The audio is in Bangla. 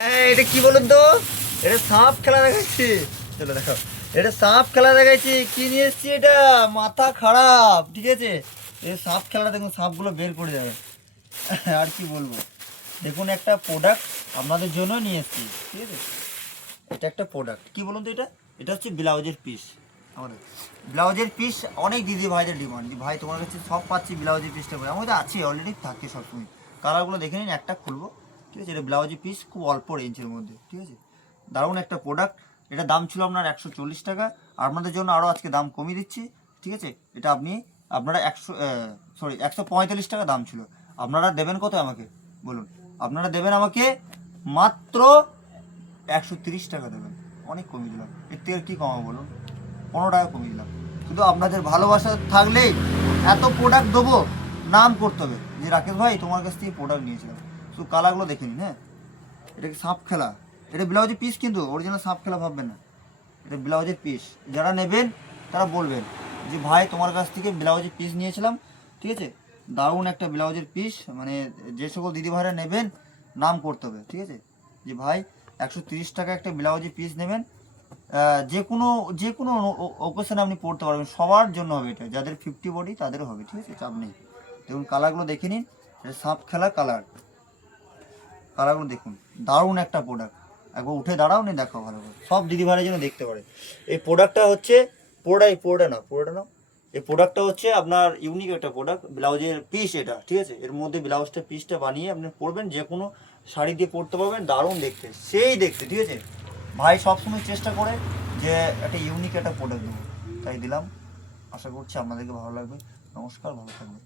এটা কি বলুন তো, এটা সাপ খেলা দেখাচ্ছি। চলো দেখো, এটা সাপ খেলা দেখাচ্ছি। কি নিয়ে এসছি এটা, মাথা খারাপ, ঠিক আছে। এই সাপ খেলাটা দেখুন, সাপগুলো বের করে যাবে। আর কি বলবো, দেখুন একটা প্রোডাক্ট আপনাদের জন্য নিয়ে এসছি, ঠিক আছে। এটা একটা প্রোডাক্ট, কি বলুন তো, এটা এটা হচ্ছে ব্লাউজের পিস। আমাদের ব্লাউজের পিস অনেক দিদি ভাইদের ডিমান্ড, ভাই তোমার কাছে সব পাচ্ছি, ব্লাউজের পিসটা করে আমাদের আছে, অলরেডি থাকে সবসময়। কালারগুলো দেখে নিন, একটা খুলবো, ঠিক আছে। এটা ব্লাউজের পিস, খুব অল্প রেঞ্জের মধ্যে, ঠিক আছে। দারুণ একটা প্রোডাক্ট। এটা দাম ছিল আপনার 140 টাকা, আপনাদের জন্য আরও আজকে দাম কমিয়ে দিচ্ছি, ঠিক আছে। এটা আপনারা 145 টাকা দাম ছিল, আপনারা দেবেন কত আমাকে বলুন। আপনারা দেবেন আমাকে মাত্র 130 টাকা দেবেন। অনেক কমিয়ে দিলাম, এর থেকে কী কমাবো বলুন, 15 টাকা কমিয়ে দিলাম। শুধু আপনাদের ভালোবাসা থাকলেই এত প্রোডাক্ট দেবো, নাম করতে হবে যে রাকেশ ভাই তোমার কাছ থেকে প্রোডাক্ট নিয়েছিলাম। শুধু কালারগুলো দেখে নিন। হ্যাঁ, এটা কি সাপ খেলা, এটা ব্লাউজের পিস, কিন্তু অরিজিনাল সাপ খেলা ভাববেন না, এটা ব্লাউজের পিস। যারা নেবেন তারা বলবেন যে ভাই তোমার কাছ থেকে ব্লাউজের পিস নিয়েছিলাম, ঠিক আছে। দারুণ একটা ব্লাউজের পিস, মানে যে সকল দিদিভাইরা নেবেন নাম করতে হবে, ঠিক আছে। যে ভাই 130 টাকা একটা ব্লাউজের পিস নেবেন, যে কোনো ওকেশনে আপনি পড়তে পারবেন, সবার জন্য হবে এটা, যাদের 50 বডি তাদেরও হবে, ঠিক আছে, চাপ নেই। দেখুন কালারগুলো দেখে নিন, এটা সাপ খেলা কালারগুলো দেখুন, দারুণ একটা প্রোডাক্ট। একবার উঠে দাঁড়াও, নিয়ে দেখাও ভালো করে, সব দিদিভাইয়ের জন্য দেখতে পারে। এই প্রোডাক্টটা হচ্ছে পুরোটা না, এই প্রোডাক্টটা হচ্ছে আপনার ইউনিক একটা প্রোডাক্ট, ব্লাউজের পিস এটা, ঠিক আছে। এর মধ্যে ব্লাউজটা পিসটা বানিয়ে আপনি পরবেন, যে কোনো শাড়ি দিয়ে পরতে পারবেন, দারুণ দেখতে, সেই দেখতে, ঠিক আছে। ভাই সবসময় চেষ্টা করে যে একটা ইউনিক একটা প্রোডাক্ট দেবো, তাই দিলাম। আশা করছি আপনাদেরকে ভালো লাগবে। নমস্কার, ভালো থাকবে।